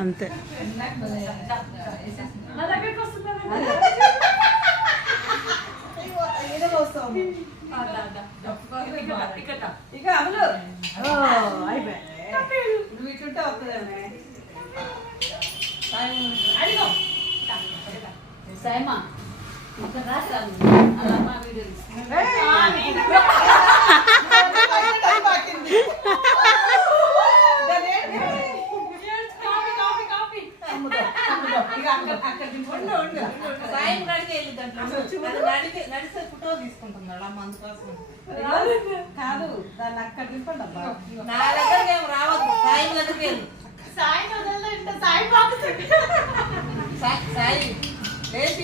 అంతే. ఇక అమలు నువ్వు ఇటుంటే వస్తుందేమే సాయమా ఇక్కడ రాదు అలా మా వీడియో నడిస్తే ఫోటో తీసుకుంటున్నాడు అమ్మ అందుకోసం కాదు దాన్ని అక్కడ దింపండి అబ్బా నా దగ్గర ఏం రావద్దు సాయి దగ్గరికి సాయి సాయి లేచి